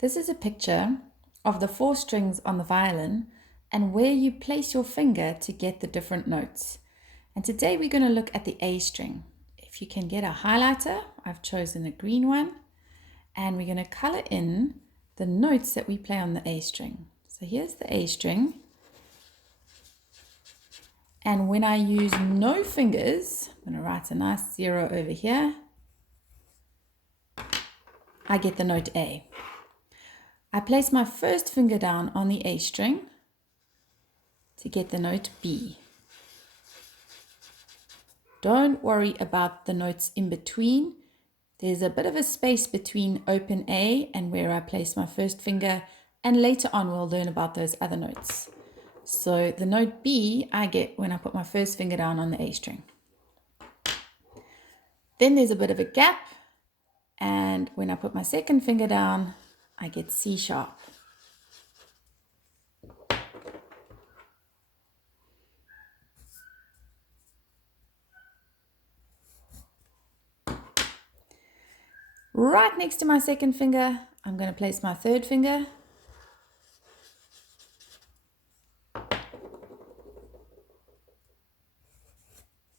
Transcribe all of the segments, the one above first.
This is a picture of the 4 strings on the violin and where you place your finger to get the different notes. And today we're going to look at the A string. If you can get a highlighter, I've chosen a green one, and we're going to color in the notes that we play on the A string. So here's the A string. And when I use no fingers, I'm going to write a nice 0 over here. I get the note A. I place my first finger down on the A string to get the note B. Don't worry about the notes in between. There's a bit of a space between open A and where I place my first finger, and later on we'll learn about those other notes. So the note B I get when I put my first finger down on the A string. Then there's a bit of a gap, and when I put my second finger down, I get C sharp. Right next to my second finger, I'm going to place my third finger.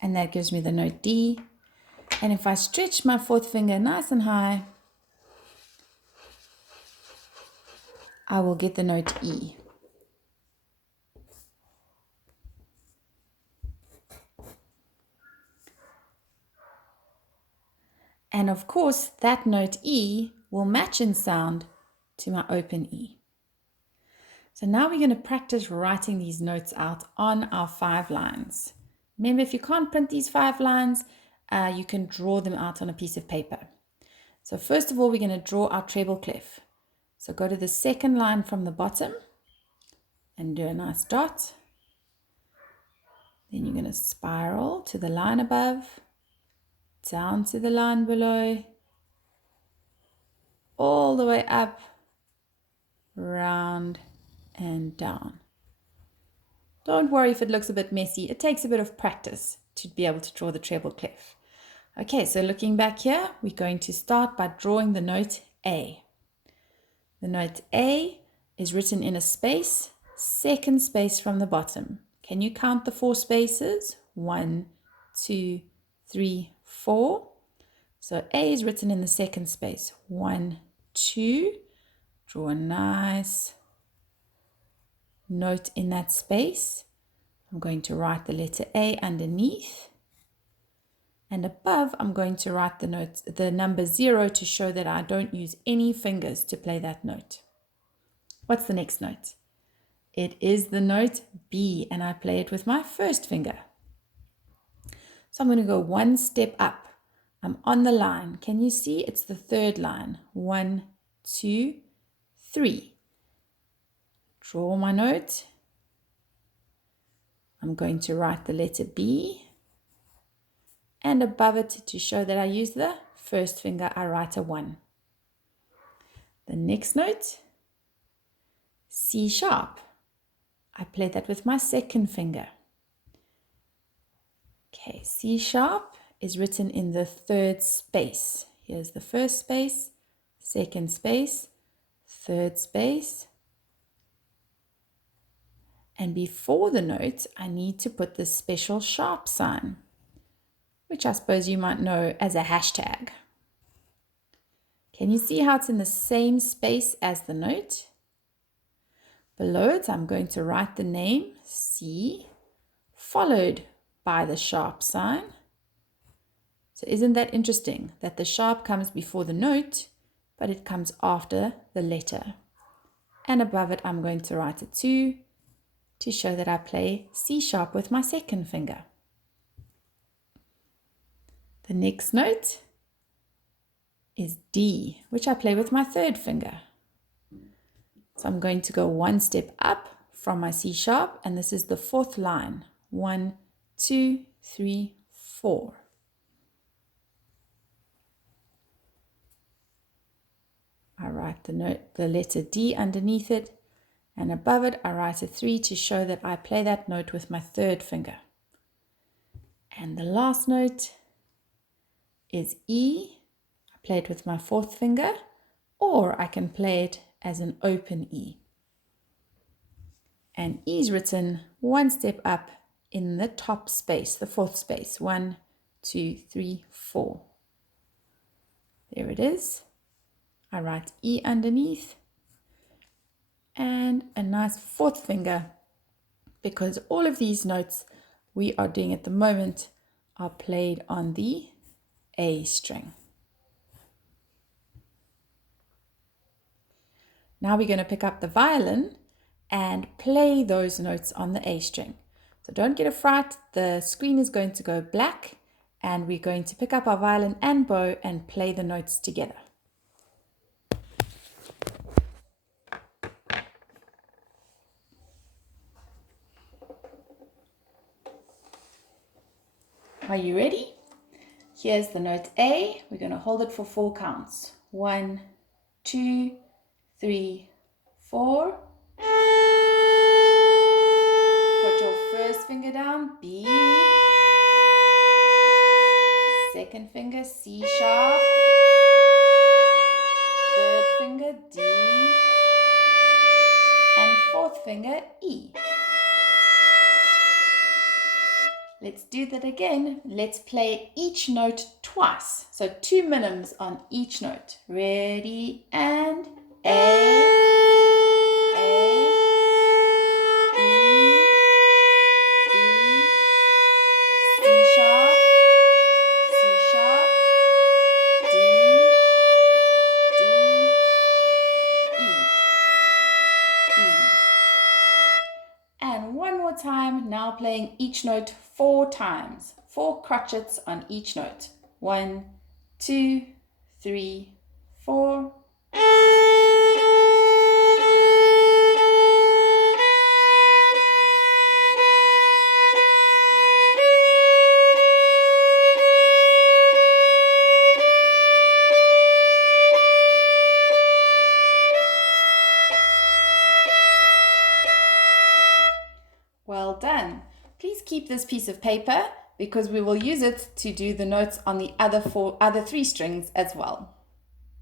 And that gives me the note D. And if I stretch my fourth finger nice and high, I will get the note E. And of course, that note E will match in sound to my open E. So now we're going to practice writing these notes out on our 5 lines. Remember, if you can't print these 5 lines, you can draw them out on a piece of paper. So first of all, we're going to draw our treble clef. So go to the second line from the bottom and do a nice dot. Then you're going to spiral to the line above, down to the line below, all the way up, round and down. Don't worry if it looks a bit messy. It takes a bit of practice to be able to draw the treble clef. Okay, so looking back here, we're going to start by drawing the note A. The note A is written in a space, second space from the bottom. Can you count the 4 spaces? 1, 2, 3, 4. So A is written in the second space. 1, 2. Draw a nice note in that space. I'm going to write the letter A underneath. And above, I'm going to write the number 0 to show that I don't use any fingers to play that note. What's the next note? It is the note B, and I play it with my first finger. So I'm going to go 1 step up. I'm on the line. Can you see? It's the 3rd line. 1, 2, 3. Draw my note. I'm going to write the letter B. And above it, to show that I use the first finger, I write a 1. The next note, C sharp. I play that with my second finger. Okay, C sharp is written in the 3rd space. Here's the first space, second space, 3rd space. And before the note, I need to put this special sharp sign, which I suppose you might know as a hashtag. Can you see how it's in the same space as the note? Below it, I'm going to write the name C, followed by the sharp sign. So isn't that interesting that the sharp comes before the note, but it comes after the letter? And above it, I'm going to write a 2 to show that I play C sharp with my second finger. The next note is D, which I play with my 3rd finger. So I'm going to go 1 step up from my C sharp, and this is the 4th line. 1, 2, 3, 4. I write the letter D underneath it, and above it I write a 3 to show that I play that note with my 3rd finger. And the last note is E. I play it with my 4th finger, or I can play it as an open E. And E is written one step up in the top space, the fourth space. 1, 2, 3, 4. There it is. I write E underneath and a nice fourth finger, because all of these notes we are doing at the moment are played on the A string. Now we're going to pick up the violin and play those notes on the A string. So don't get a fright, the screen is going to go black and we're going to pick up our violin and bow and play the notes together. Are you ready? Here's the note A. We're going to hold it for 4 counts. 1, 2, 3, 4. Put your first finger down, B. Second finger, C sharp. Third finger, D. And fourth finger, E. Let's do that again. Let's play each note twice. So 2 minims on each note. Ready, and A, C sharp, D, E. And one more time, now playing each note 4 times. 4 crotchets on each note. 1, 2, 3, 4. Well done. Please keep this piece of paper because we will use it to do the notes on the other 3 strings as well.